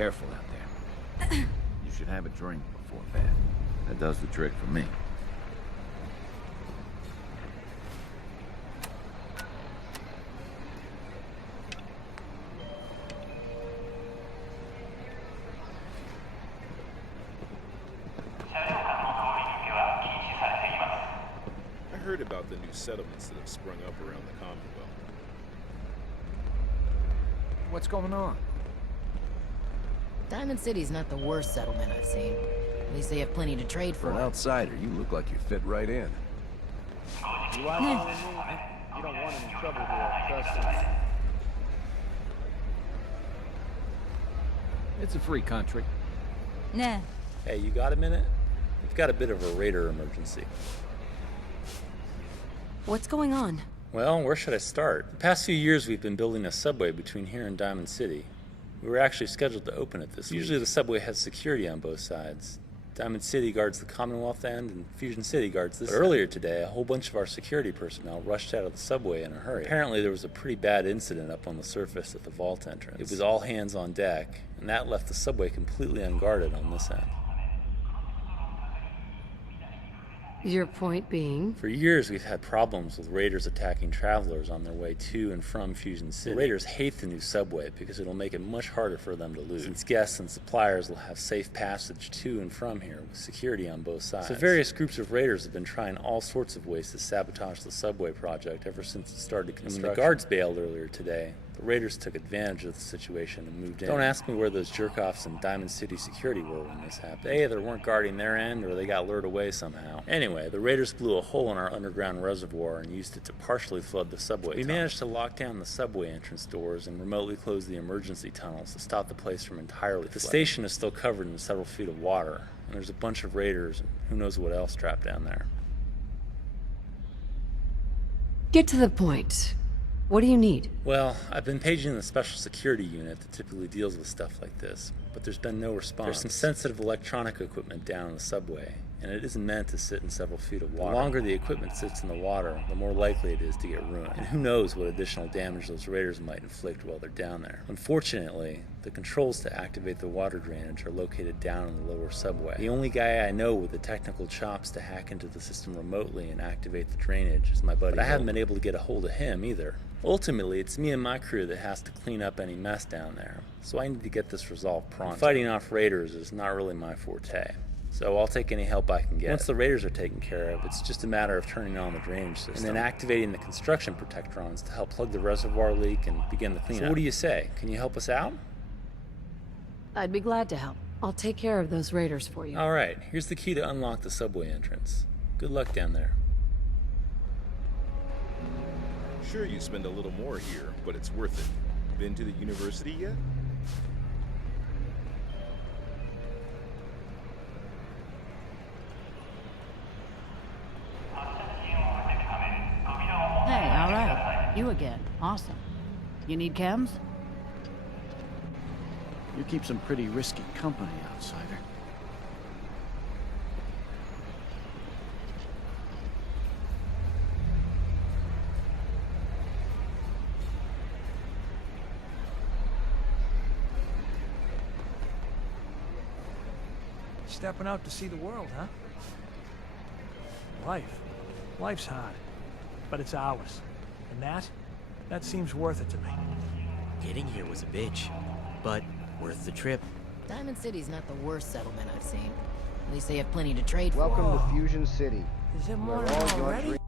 careful out there. You should have a drink before bed. That does the trick for me. I heard about the new settlements that have sprung up around the Commonwealth. What's going on? Diamond City's not the worst settlement I've seen. At least they have plenty to trade For for. an outsider, you look like you fit right in. You like all me? You don't want any trouble here, trust me. It's a free country. Nah. Hey, you got a minute? We've got a bit of a raider emergency. What's going on? Well, where should I start? The past few years we've been building a subway between here and Diamond City. We were actually scheduled to open it this week. Usually the subway has security on both sides. Diamond City guards the Commonwealth end and Fusion City guards this. But earlier today, a whole bunch of our security personnel rushed out of the subway in a hurry. Apparently there was a pretty bad incident up on the surface at the vault entrance. It was all hands on deck, and that left the subway completely unguarded on this end. Your point being? For years, we've had problems with raiders attacking travelers on their way to and from Fusion City. The raiders hate the new subway because it'll make it much harder for them to loot, since guests and suppliers will have safe passage to and from here with security on both sides. So various groups of raiders have been trying all sorts of ways to sabotage the subway project ever since it started construction. And when the guards bailed earlier today, the raiders took advantage of the situation and moved in. Don't ask me where those jerk-offs in Diamond City security were when this happened. They either weren't guarding their end or they got lured away somehow. Anyway, the raiders blew a hole in our underground reservoir and used it to partially flood the subway tunnel. We managed to lock down the subway entrance doors and remotely close the emergency tunnels to stop the place from entirely flooding. The station is still covered in several feet of water, and there's a bunch of raiders and who knows what else trapped down there. Get to the point. What do you need? Well, I've been paging the special security unit that typically deals with stuff like this, but there's been no response. There's some sensitive electronic equipment down in the subway, and it isn't meant to sit in several feet of water. The longer the equipment sits in the water, the more likely it is to get ruined. And who knows what additional damage those raiders might inflict while they're down there. Unfortunately, the controls to activate the water drainage are located down in the lower subway. The only guy I know with the technical chops to hack into the system remotely and activate the drainage is my buddy. But I haven't been able to get a hold of him either. Ultimately, it's me and my crew that has to clean up any mess down there, so I need to get this resolved pronto. Fighting off raiders is not really my forte, so I'll take any help I can get. Once the raiders are taken care of, it's just a matter of turning on the drainage system, and then activating the construction protectrons to help plug the reservoir leak and begin the cleanup. So what do you say? Can you help us out? I'd be glad to help. I'll take care of those raiders for you. Alright, here's the key to unlock the subway entrance. Good luck down there. Sure, you spend a little more here, but it's worth it. Been to the university yet? Hey, all right. You again. Awesome. You need chems? You keep some pretty risky company, outsider. Stepping out to see the world, huh? Life's hard, but it's ours. And that seems worth it to me. Getting here was a bitch, but worth the trip. Diamond City's not the worst settlement I've seen. At least they have plenty to trade for. Welcome to Fusion City. Is there more We're all going already? to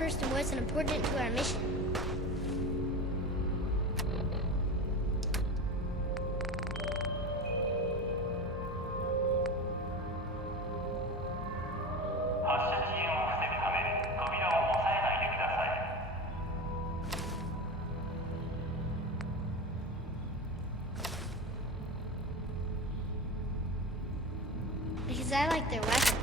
person wasn't important to our mission. Because I like their weapon. .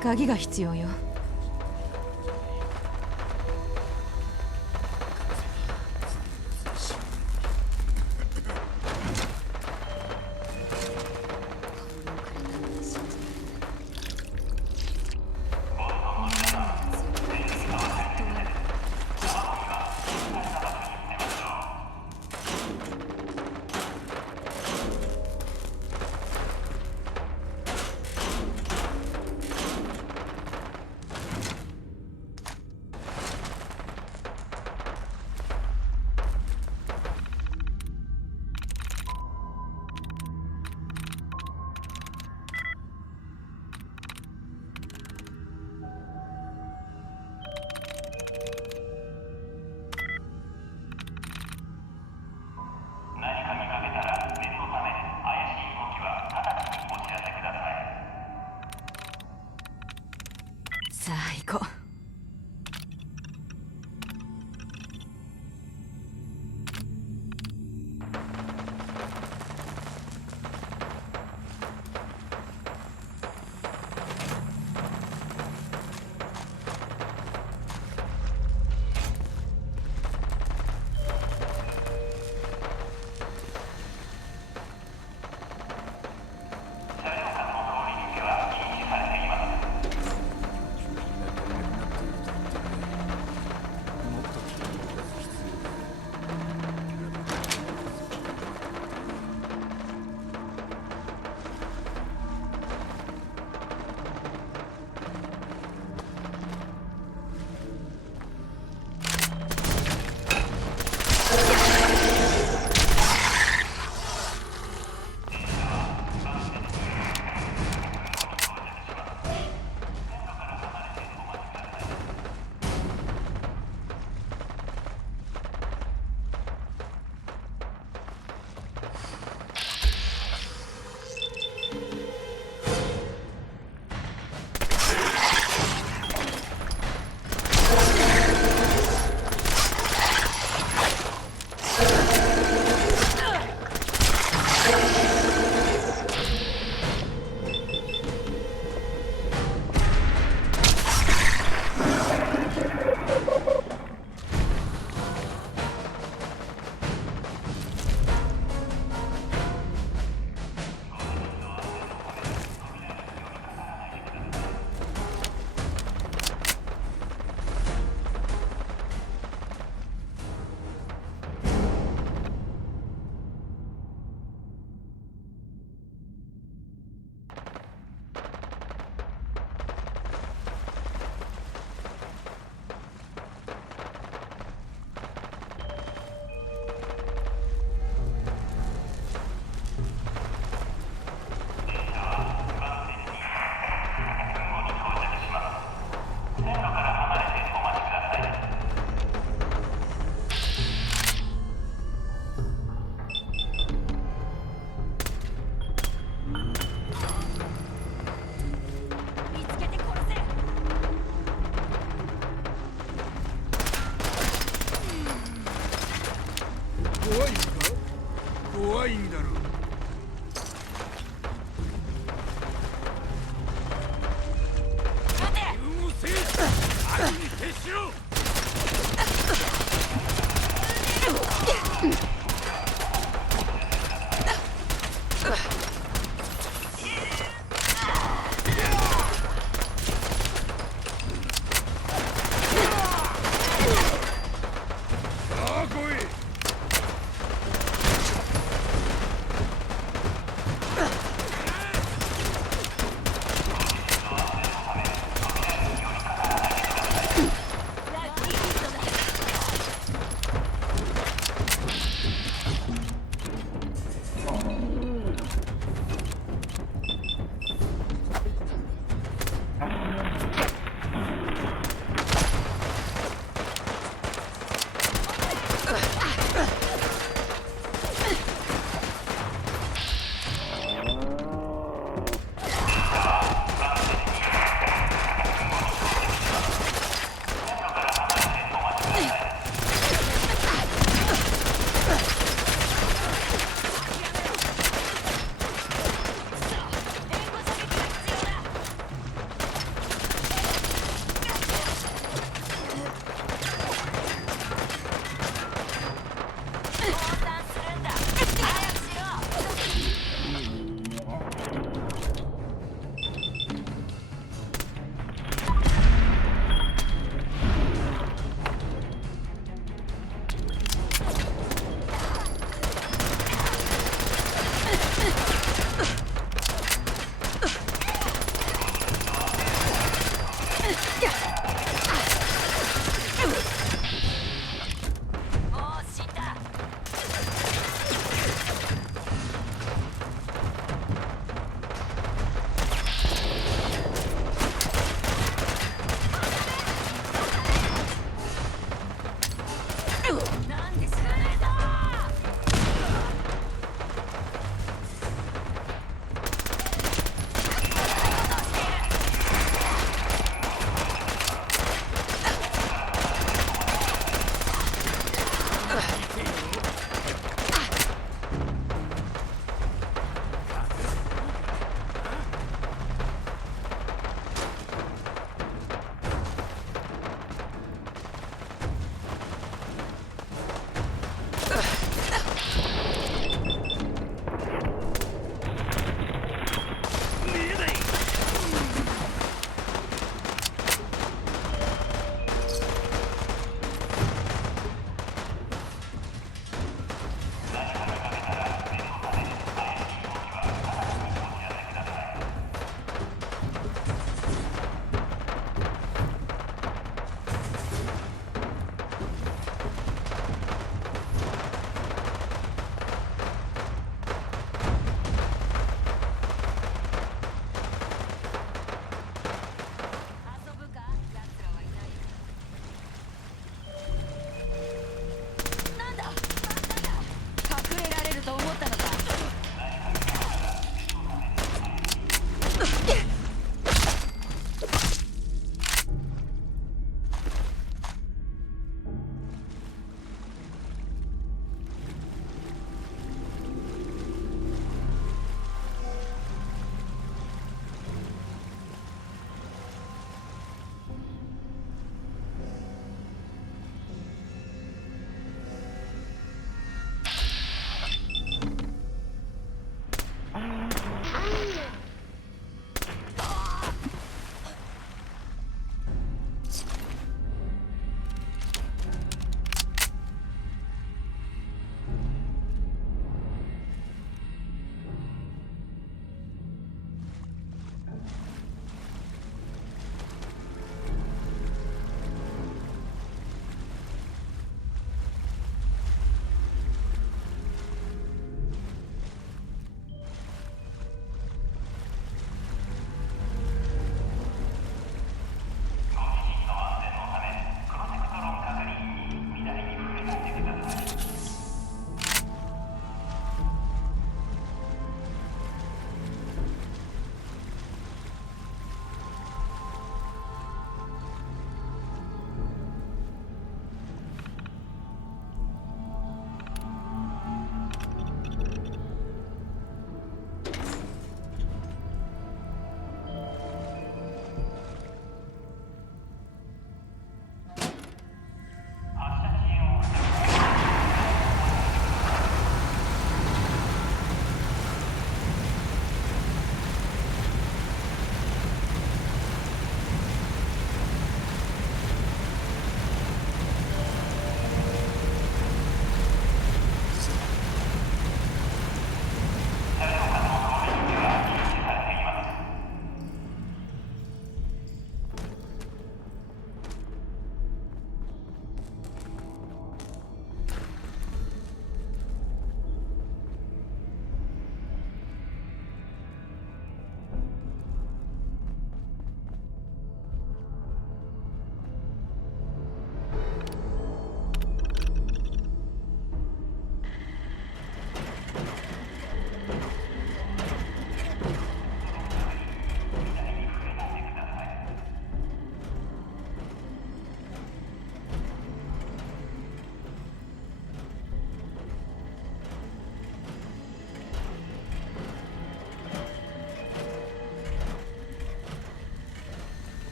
鍵が必要よ。さあ行こう。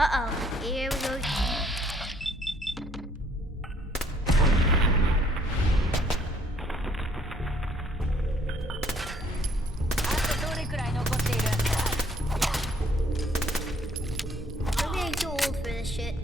Uh-oh. Here we go. I'm getting too old for this shit.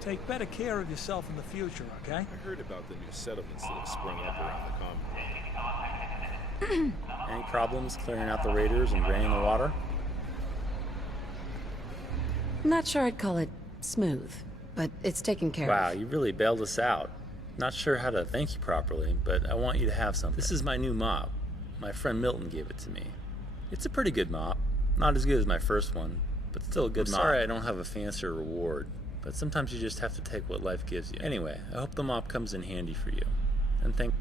Take better care of yourself in the future, okay? I heard about the new settlements that have sprung up around the Commonwealth. Any problems clearing out the raiders and draining the water? Not sure I'd call it smooth, but it's taken care Wow, of. you really bailed us out. Not sure how to thank you properly, but I want you to have something. This is my new mop. My friend Milton gave it to me. It's a pretty good mop. Not as good as my first one, but still a good mop. Sorry I don't have a fancier reward, but sometimes you just have to take what life gives you. Anyway, I hope the mop comes in handy for you. And thanks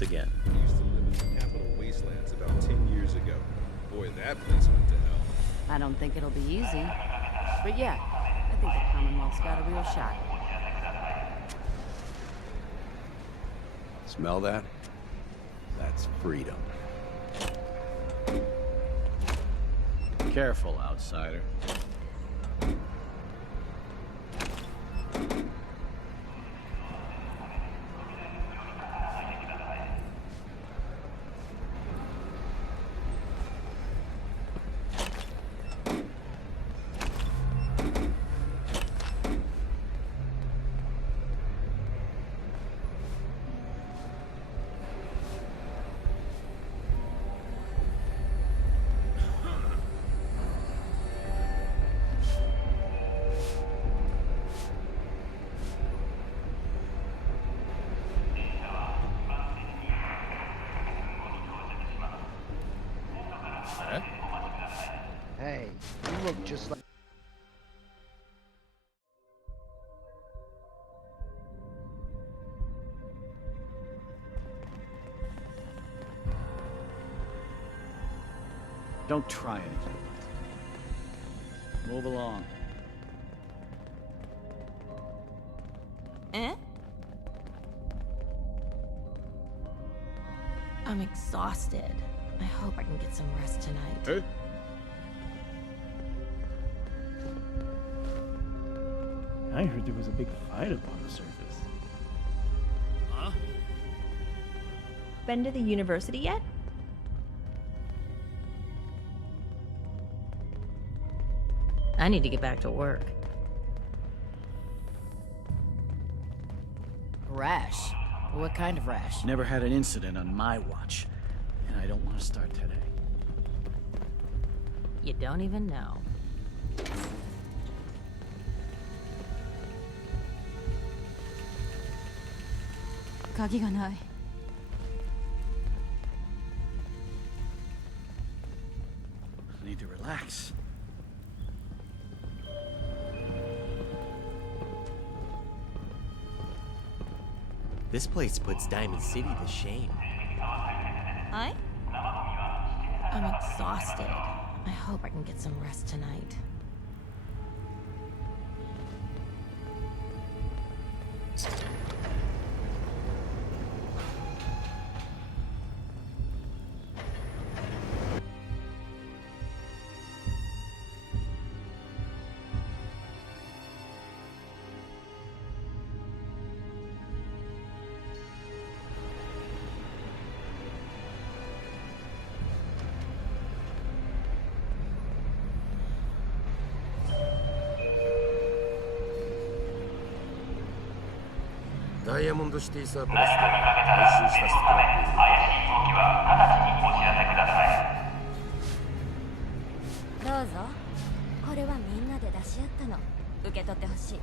again. I used to live in the Capital Wastelands about 10 years ago. Boy, that place went to hell. I don't think it'll be easy. But yeah, I think the Commonwealth's got a real shot. Smell that? That's freedom. Careful, outsider. Hey, you look just like... Don't try anything. Move along. Eh? I'm exhausted. I hope I can get some rest tonight. Hey? I heard there was a big fight up on the surface. Huh? Been to the university yet? I need to get back to work. Rash? What kind of rash? Never had an incident on my watch, and I don't want to start today. You don't even know. Kagi ga nai. I need to relax. This place puts Diamond City to shame. I'm exhausted. I hope I can get some rest tonight. ダイヤモンドシティサープレスで回収したスクラップ。怪しい臓器は直ちにお知らせください。どうぞ。これはみんなで出し合ったの。受け取ってほしい。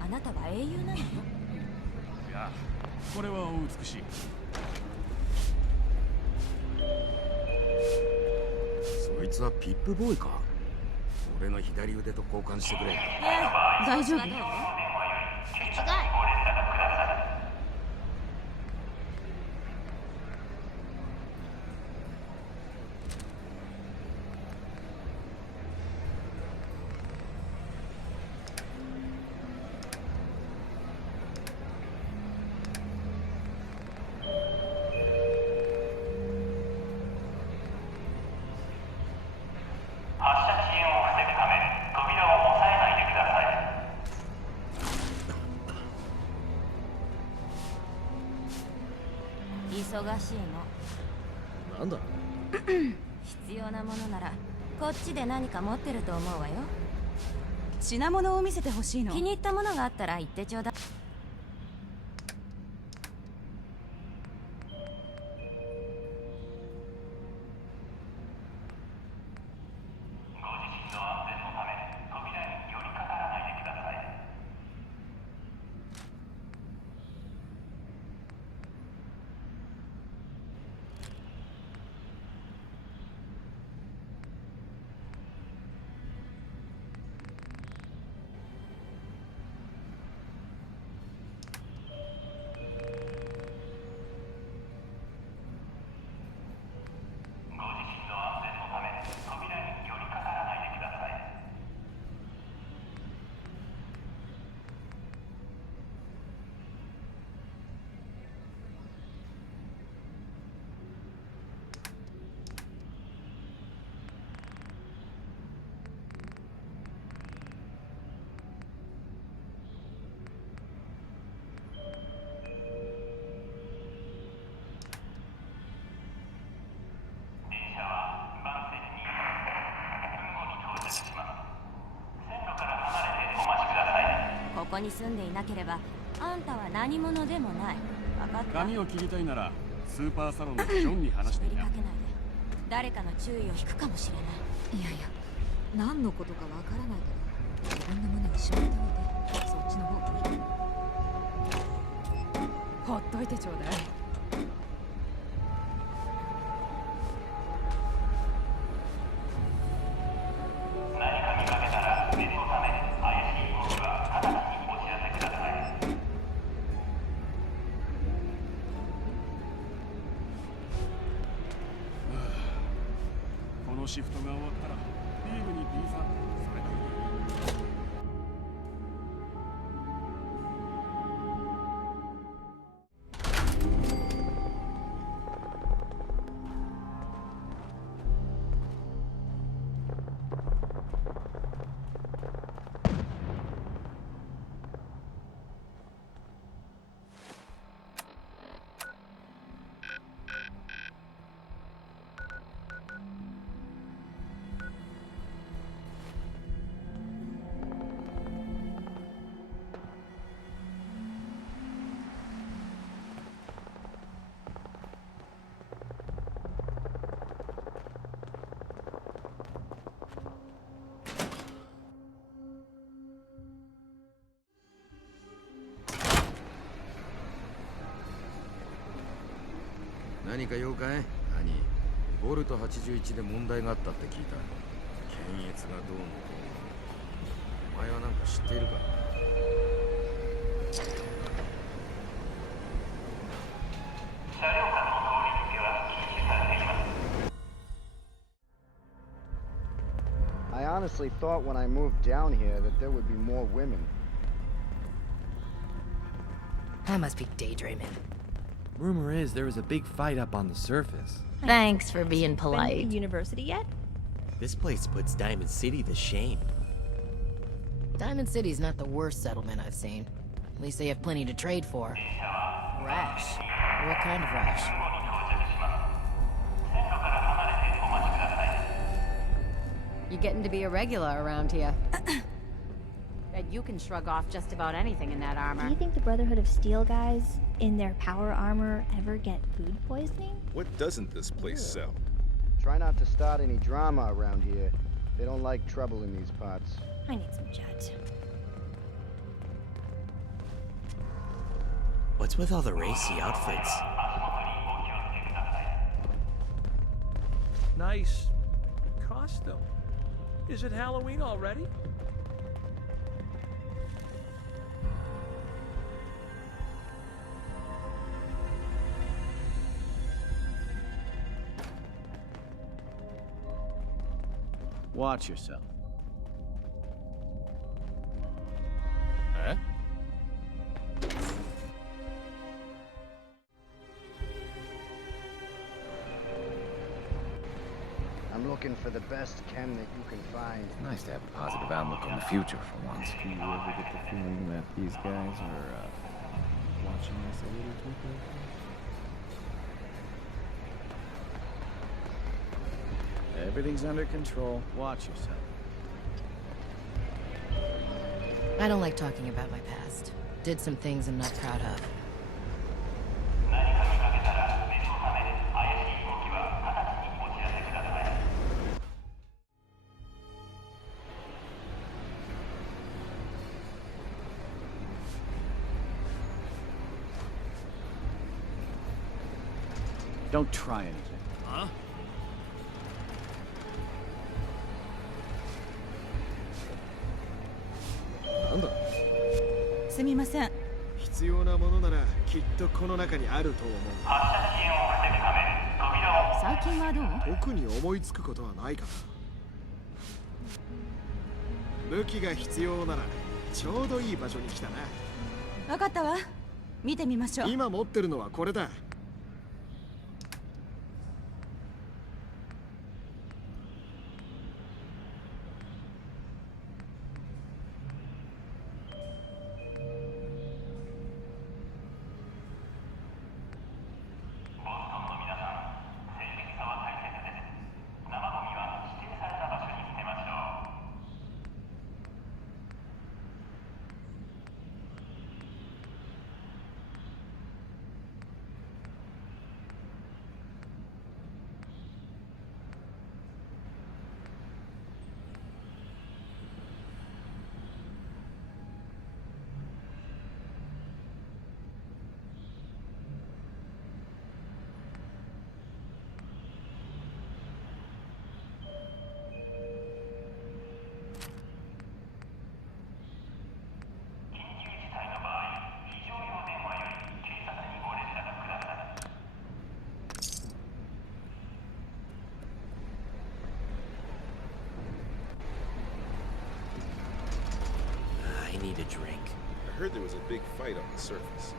あなたは英雄なのよ。いや、これはお美しい。そいつはピップボーイか。俺の左腕と交換してくれ。大丈夫？違う。忙しいの。なんだ？必要なものならこっちで何か持ってると思うわよ。品物を見せてほしいの。気に入ったものがあったら言ってちょうだい。ここに住んでいなければあんたは何者でもない。分かった？髪を切りたいならスーパーサロンのジョンに話してみな。喋りかけないで。誰かの注意を引くかもしれない。いやいや、何のことかわからないけど、自分の胸にしまっておいて、そっちの方がいい。ほっといてちょうだい。シフトが終わったらビームにピザ、それだけ。何か用かい？兄、ボルト81で問題があったって聞いた。検閲がどうのこうの。お前は何か知っているか？車両間の通り抜けは禁止されています。I honestly thought when I moved down here that there would be more women. I must be daydreaming. Rumor is there was a big fight up on the surface. Thanks for being Been to polite. university yet? This place puts Diamond City to shame. Diamond City's not the worst settlement I've seen. At least they have plenty to trade for. Rash? What kind of rash? You're getting to be a regular around here. Bet you can shrug off just about anything in that Do armor. you think the Brotherhood of Steel guys in their power armor ever get food poisoning? What doesn't this place sell? Try not to start any drama around here. They don't like trouble in these parts. I need some jet. What's with all the racy outfits? Nice costume. Is it Halloween already? Watch yourself. Eh? I'm looking for the best chem that you can find. It's nice to have a positive outlook on the future for once. Do you ever get the feeling that these guys are watching us a little too closely? Everything's under control. Watch yourself. I don't like talking about my past. Did some things I'm not proud of. Don't try anything. Huh? なんだすみません。必要なものならきっとこの中にあると思う。最近はどう？特に思いつくことはないかな。武器が必要ならちょうどいい場所に来たな。わかったわ。見てみましょう。今持ってるのはこれだ。I need a drink. I heard there was a big fight on the surface.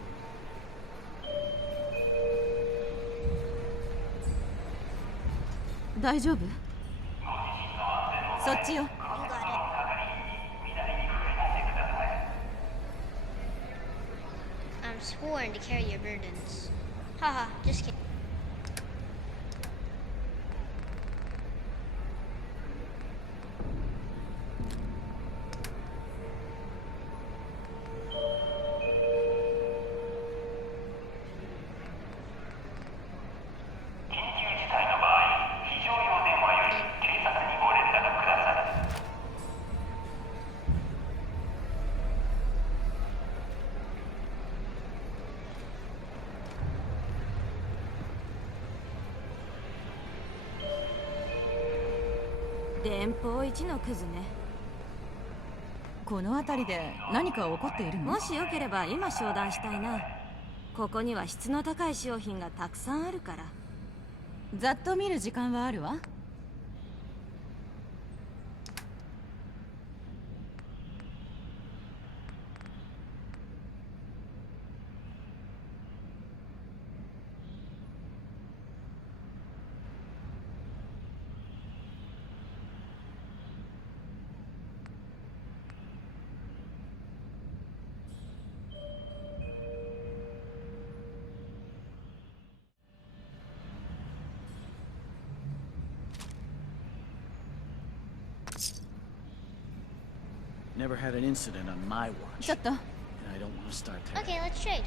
I'm sworn to carry your burdens. Haha, just kidding. "連邦一のクズね。この辺りで何か起こっているの？もしよければ今商談したいな。ここには質の高い商品がたくさんあるから。ざっと見る時間はあるわ。Never had an incident on my watch. ちょっと And I don't want to start that. Okay, let's trade.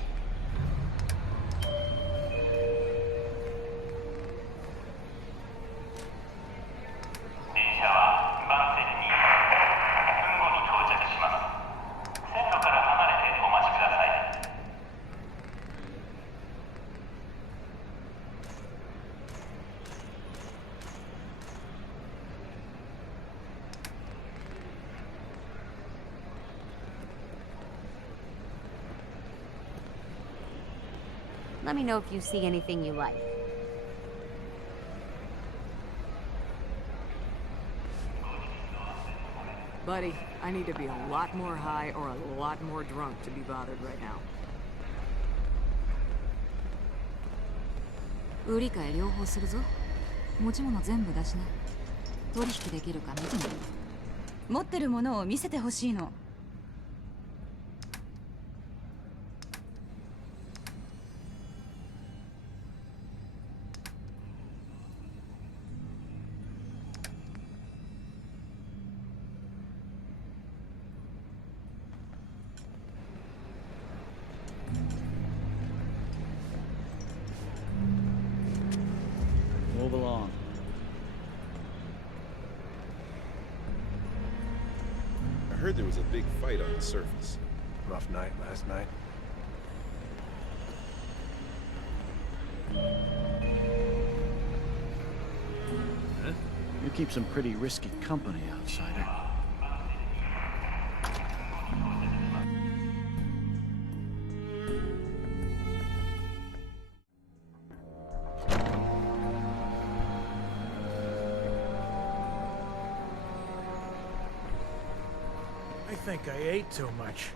Let me know if you see anything you like. Buddy, I need to be a lot more high or a lot more drunk to be bothered right now. 売り買い両方するぞ。持ち物全部出しな。取引できるか見てみる。持ってるものを見せてほしいの。Move along. I heard there was a big fight on the surface. Rough night last night. Huh? You keep some pretty risky company, outsider. I think I ate too much.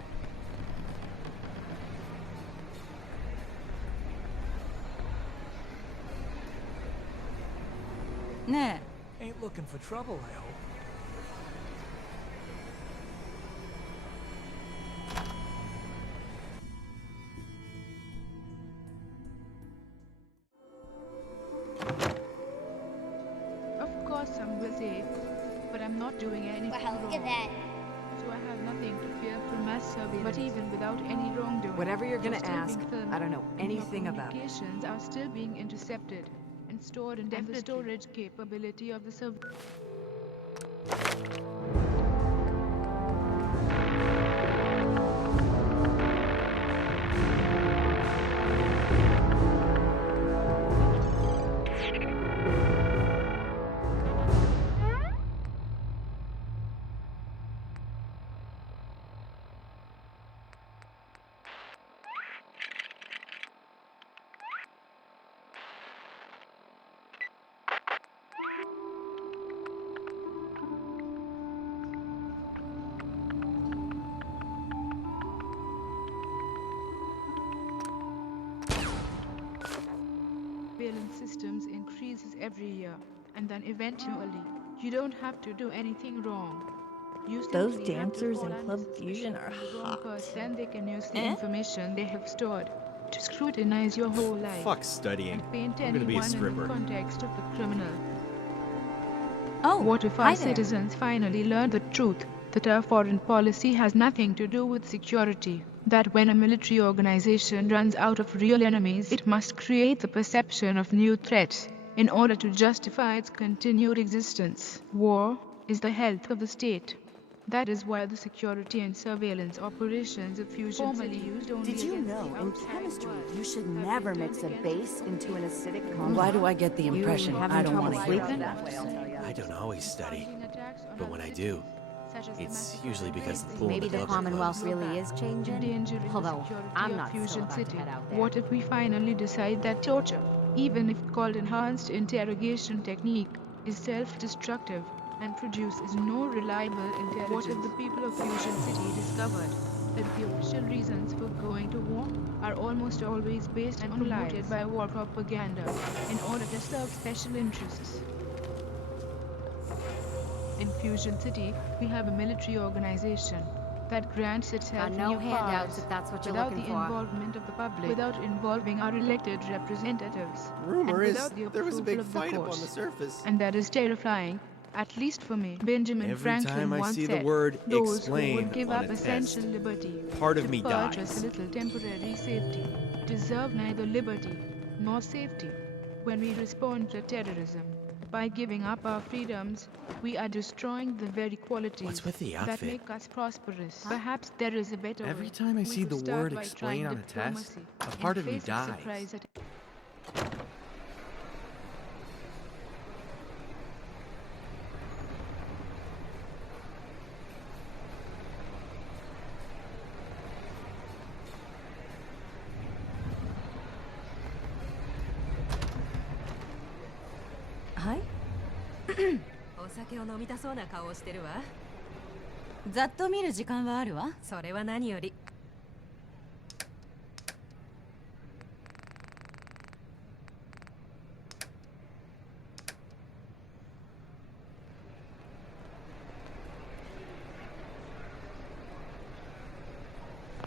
Ne. Ain't looking for trouble, I hope. Of course I'm busy, but I'm not doing anything Wow, look wrong. at that. So I have nothing to fear from mass surveillance. But even without any wrongdoing, Whatever you're gonna still being ask, filmed, I don't know and your anything about it. communications are still being intercepted and stored in the storage capability of the server. Surveillance systems increases every year, and then eventually, you don't have to do anything wrong. You Those simply have to dancers fall in under Club suspicion Fusion are of the wrong hot. person. Then they can use the information they have stored to scrutinize your whole life. Fuck studying. And paint I'm gonna be a anyone in stripper. the context of the criminal. Oh, What if hi our there. citizens finally learn the truth, that our foreign policy has nothing to do with security? That when a military organization runs out of real enemies, it must create the perception of new threats in order to justify its continued existence. War is the health of the state. That is why the security and surveillance operations of Fusion City used only Did you against know the in outside chemistry world you should have never been mix a turned base into an acidic compound? Why do I get the impression having I don't trouble want to hear sleeping? that? I don't always study, but when I do, it's usually because the pool Maybe and the the clubs are Commonwealth closed. really is changing. endangering the Although security I'm of not so Fusion about to City. head out there. What if we finally decide that torture, even if called enhanced interrogation technique, is self-destructive and produces no reliable intelligence? What if the people of Fusion City discovered that the official reasons for going to war are almost always based and promoted by war propaganda in order to serve special interests? In Fusion City, we have a military organization that grants itself no new handouts powers if that's what you're without looking the for. involvement of the public, without involving our elected representatives, Rumor and is without the there was a approval big of the fight up on courts. the surface. And that is terrifying, At least for me, Benjamin Every Franklin time I once see said, the word those who explain would give on up a test, essential liberty part of to me purchase dies. a little temporary safety deserve neither liberty nor safety. When we respond to terrorism by giving up our freedoms, we are destroying the very qualities What's with the that outfit? make us prosperous. Perhaps there is a better Every way. time I We see could the start word by explain trying on a test, diplomacy a in part of me face dies. surprise at-はいお酒を飲みたそうな顔をしてるわ。ざっと見る時間はあるわ。それは何より。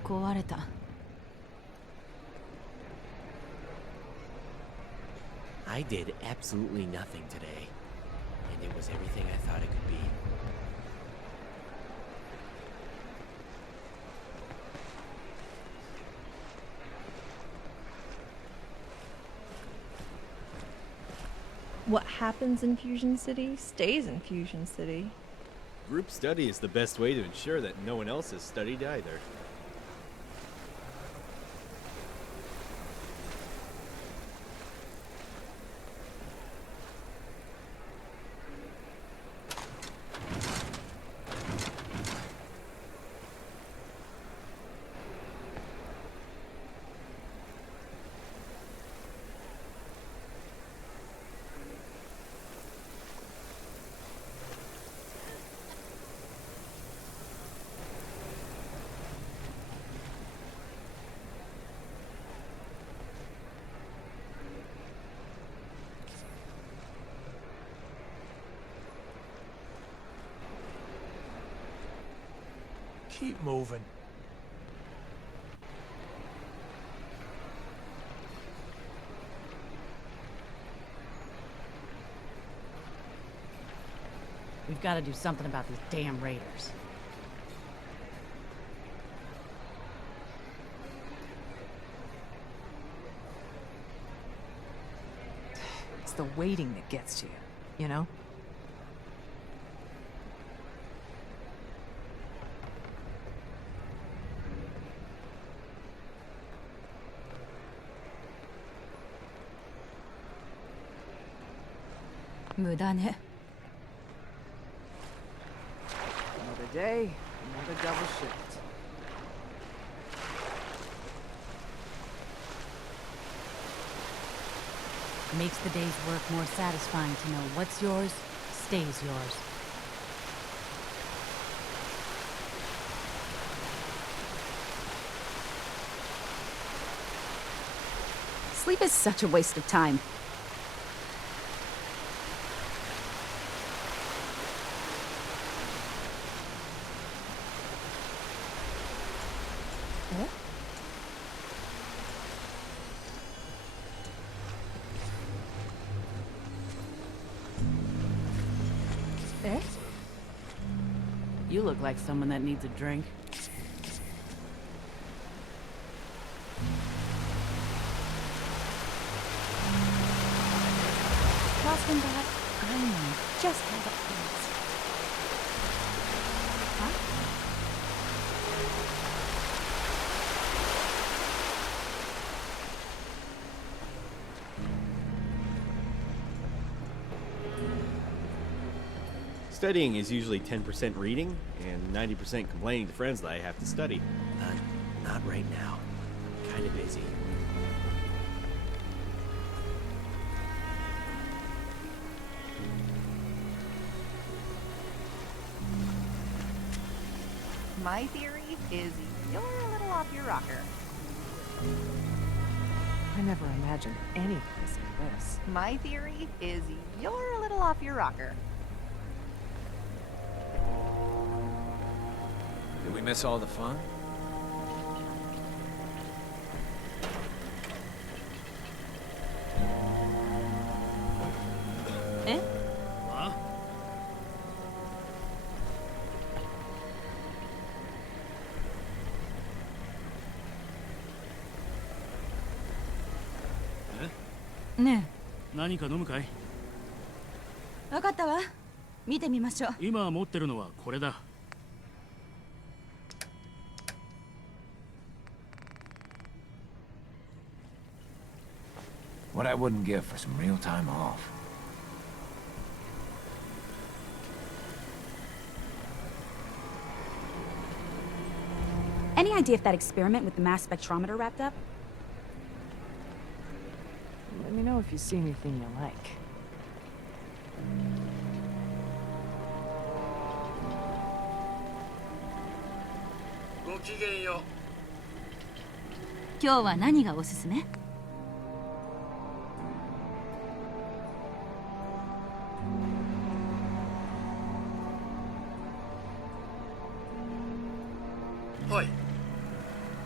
壊れた。I did absolutely nothing today, and it was everything I thought it could be. What happens in Fusion City stays in Fusion City. Group study is the best way to ensure that no one else has studied either. Keep moving. We've got to do something about these damn raiders. It's the waiting that gets to you, you know? Another day, another double shift. Makes the day's work more satisfying to know what's yours stays yours. Sleep is such a waste of time. You look like someone that needs a drink. Boston Dot, I know just how that feels. Huh? Studying is usually 10% reading and 90% complaining to friends that I have to study. Not right now. I'm kind of busy. My theory is you're a little off your rocker. I never imagined any place like this. My theory is you're a little off your rocker. Did we miss all the fun? ね何か飲むかい？え、分かったわ。見てみましょう。今持ってるのはこれだ。What I wouldn't give for some real time off. Any idea if that experiment with the mass spectrometer wrapped up? Let me know if you see anything you like. Go 今日は何がおすすめ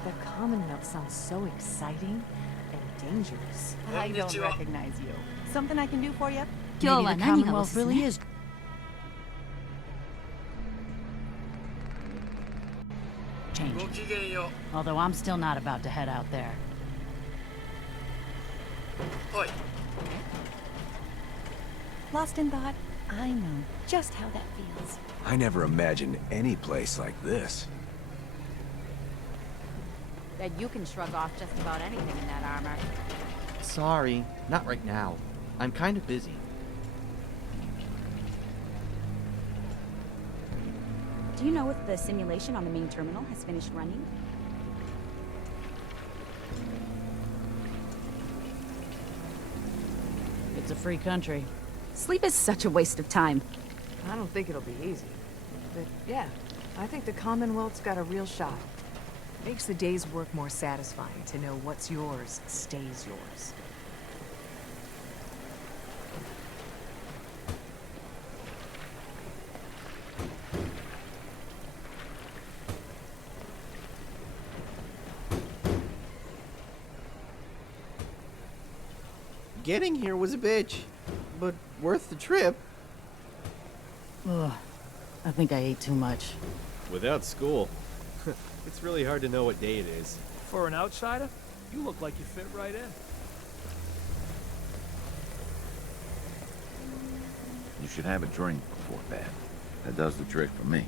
？The Commonwealth sounds so exciting and dangerous. I don't recognize you. Something I can do for you? 今日は何がおすすめ？ Although I'm still not about to head out there. Lost in thought? I know just how that feels. I never imagined any place like this. That you can shrug off just about anything in that armor. Sorry, not right now. I'm kind of busy. Do you know if the simulation on the main terminal has finished running? It's a free country. Sleep is such a waste of time. I don't think it'll be easy. But yeah, I think the Commonwealth's got a real shot. Makes the day's work more satisfying to know what's yours stays yours. Getting here was a bitch, but worth the trip. Ugh, I think I ate too much. Without school, it's really hard to know what day it is. For an outsider, you look like you fit right in. You should have a drink before bed. That does the trick for me.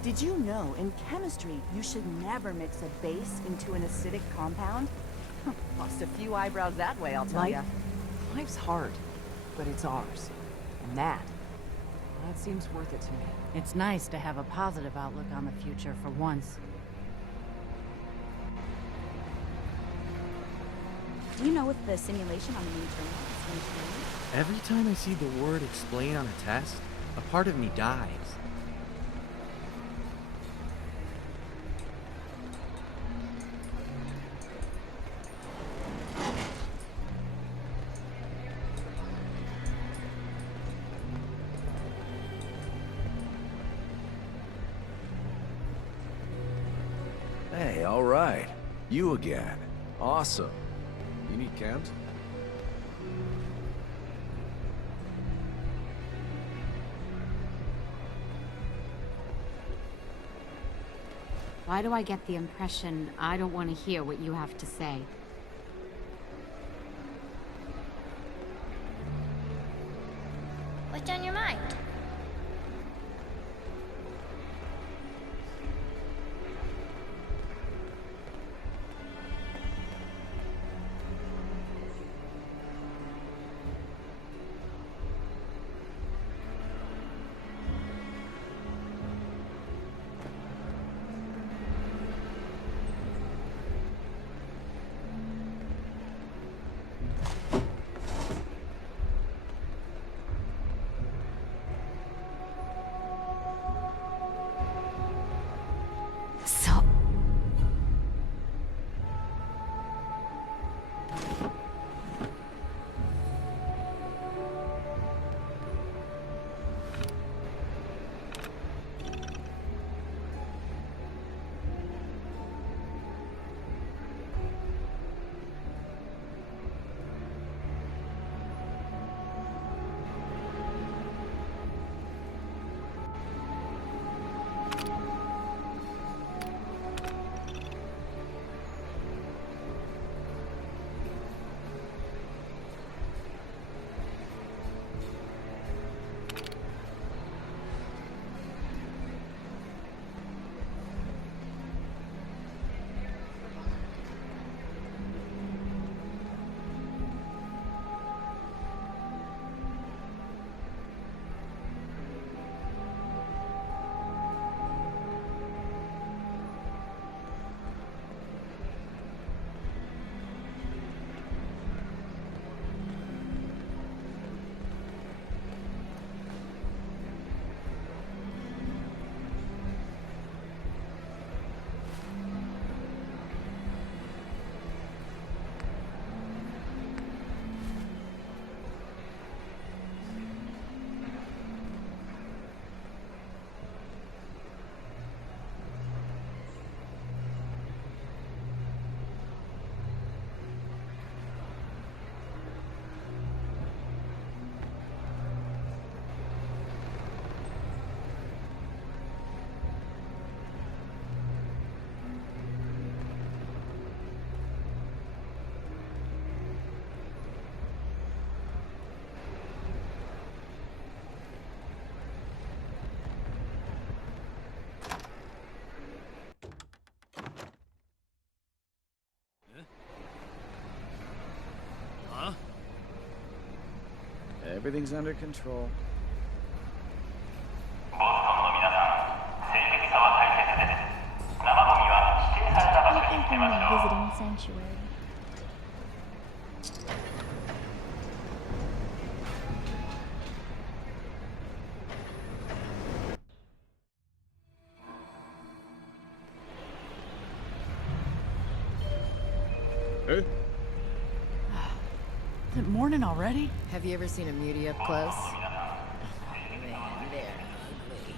Did you know in chemistry you should never mix a base into an acidic compound? Lost a few eyebrows that way, I'll tell ya. Life's hard, but it's ours. And that seems worth it to me. It's nice to have a positive outlook on the future for once. Do you know if the simulation on the main terminal is finished running? Every time I see the word explain on a test, a part of me dies. Hey, all right. You again. Awesome. You need chems? Why do I get the impression I don't want to hear what you have to say? What's on your mind? Everything's under control. I think I'm a visiting sanctuary. Hey? Is it morning already? Have you ever seen a mutie up close? Oh, man, they're ugly.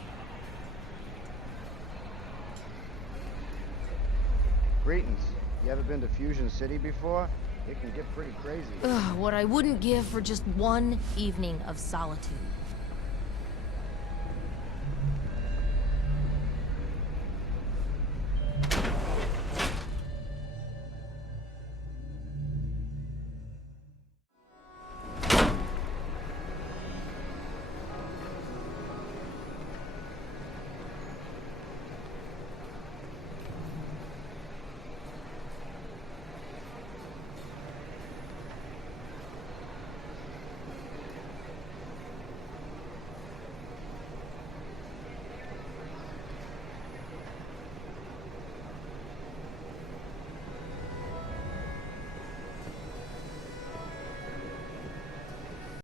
Greetings. You ever been to Fusion City before? It can get pretty crazy. Ugh, what I wouldn't give for just one evening of solitude.